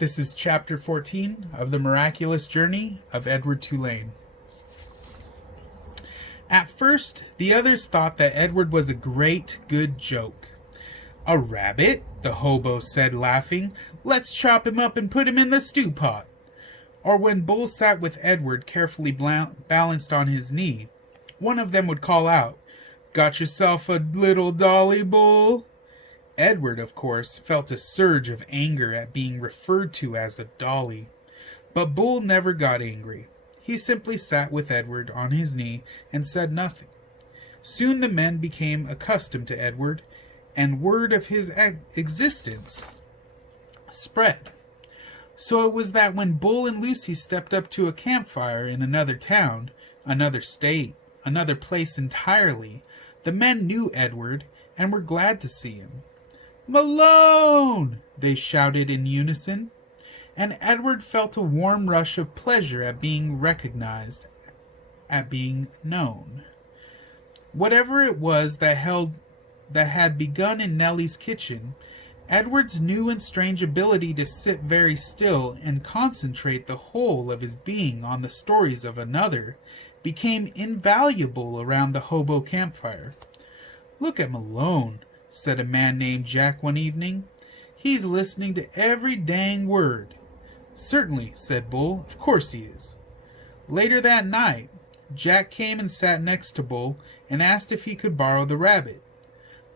This is chapter 14 of the miraculous journey of Edward Tulane. At first, the others thought that Edward was a great, good joke. "A rabbit?" the hobo said, laughing. "Let's chop him up and put him in the stew pot." Or when Bull sat with Edward carefully balanced on his knee, one of them would call out, "Got yourself a little dolly, Bull?" Edward, of course, felt a surge of anger at being referred to as a dolly. But Bull never got angry. He simply sat with Edward on his knee and said nothing. Soon the men became accustomed to Edward, and word of his existence spread. So it was that when Bull and Lucy stepped up to a campfire in another town, another state, another place entirely, the men knew Edward and were glad to see him. "Malone!" they shouted in unison, and Edward felt a warm rush of pleasure at being recognized, at being known. Whatever it was that had begun in Nellie's kitchen, Edward's new and strange ability to sit very still and concentrate the whole of his being on the stories of another became invaluable around the hobo campfire. "Look at Malone," said a man named Jack one evening. "He's listening to every dang word." "Certainly," said Bull. "Of course he is." Later that night, Jack came and sat next to Bull and asked if he could borrow the rabbit.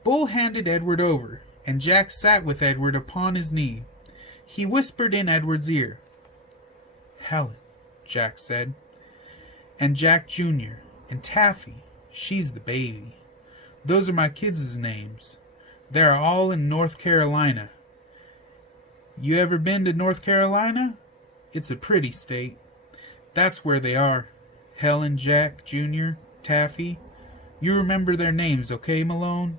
Bull handed Edward over, and Jack sat with Edward upon his knee. He whispered in Edward's ear. "Helen," Jack said, "and Jack Jr., and Taffy, she's the baby. Those are my kids' names. They are all in North Carolina. You ever been to North Carolina? It's a pretty state. That's where they are. Helen, Jack Jr., Taffy. You remember their names, okay, Malone?"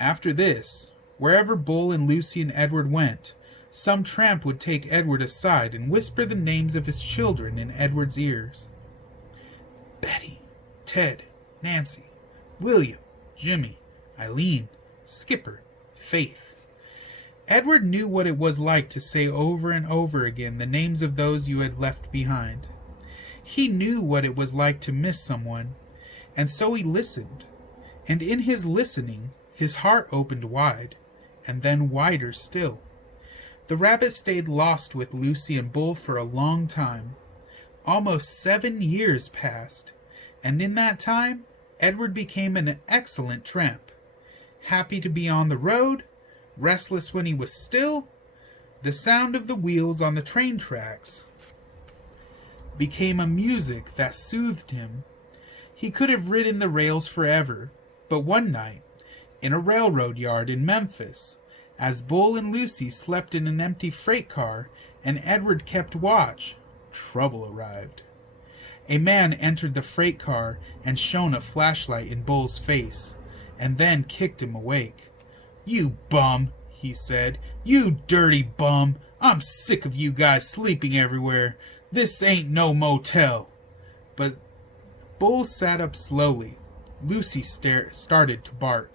After this, wherever Bull and Lucy and Edward went, some tramp would take Edward aside and whisper the names of his children in Edward's ears. Betty, Ted, Nancy, William, Jimmy, Eileen, Skipper, Faith. Edward knew what it was like to say over and over again the names of those you had left behind. He knew what it was like to miss someone, and so he listened. And in his listening, his heart opened wide, and then wider still. The rabbit stayed lost with Lucy and Bull for a long time. Almost 7 years passed, and in that time, Edward became an excellent tramp. Happy to be on the road, restless when he was still, the sound of the wheels on the train tracks became a music that soothed him. He could have ridden the rails forever, but one night, in a railroad yard in Memphis, as Bull and Lucy slept in an empty freight car and Edward kept watch, trouble arrived. A man entered the freight car and shone a flashlight in Bull's face, and then kicked him awake. "You bum," he said. "You dirty bum. I'm sick of you guys sleeping everywhere. This ain't no motel." But Bull sat up slowly. Lucy started to bark.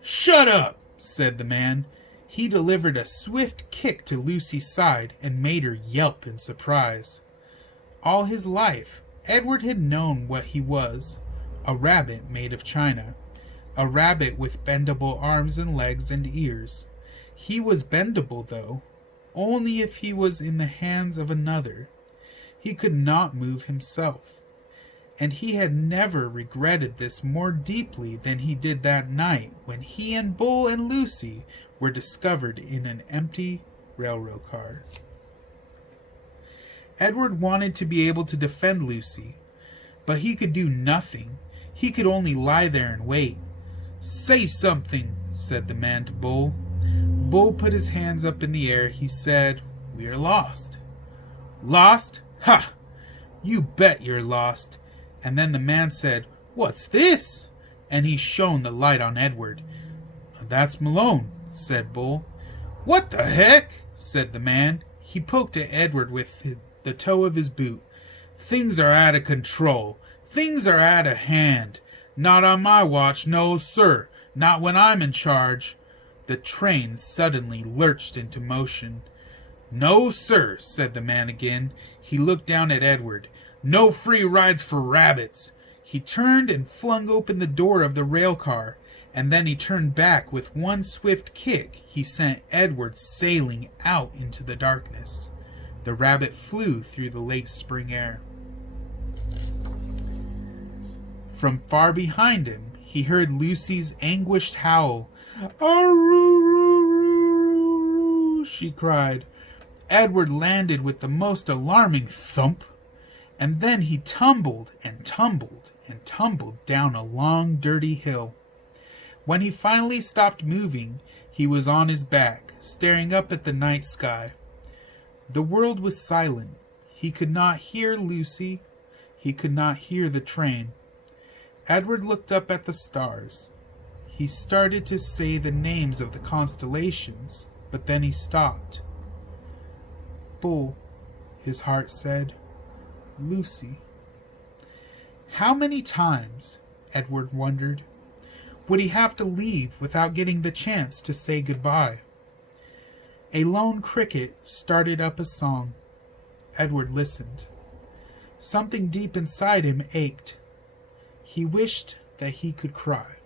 "Shut up," said the man. He delivered a swift kick to Lucy's side and made her yelp in surprise. All his life, Edward had known what he was, a rabbit made of china, a rabbit with bendable arms and legs and ears. He was bendable, though, only if he was in the hands of another. He could not move himself, and he had never regretted this more deeply than he did that night when he and Bull and Lucy were discovered in an empty railroad car. Edward wanted to be able to defend Lucy, but he could do nothing. He could only lie there and wait. "Say something," said the man to Bull. Bull put his hands up in the air. He said, "We are lost." "Lost? Ha! You bet you're lost." And then the man said, "What's this?" And he shone the light on Edward. "That's Malone," said Bull. "What the heck?" said the man. He poked at Edward with the toe of his boot. "Things are out of control. Things are out of hand. Not on my watch, no, sir. Not when I'm in charge." The train suddenly lurched into motion. "No, sir," said the man again. He looked down at Edward. "No free rides for rabbits." He turned and flung open the door of the rail car, and then he turned back. With one swift kick he sent Edward sailing out into the darkness. The rabbit flew through the late spring air. From far behind him he heard Lucy's anguished howl. "Aroo!" she cried. Edward landed with the most alarming thump, and then he tumbled and tumbled and tumbled down a long, dirty hill. When he finally stopped moving, he was on his back, staring up at the night sky. The world was silent. He could not hear Lucy. He could not hear the train. Edward looked up at the stars. He started to say the names of the constellations, but then he stopped. "Bull," his heart said. "Lucy." How many times, Edward wondered, would he have to leave without getting the chance to say goodbye? A lone cricket started up a song. Edward listened. Something deep inside him ached. He wished that he could cry.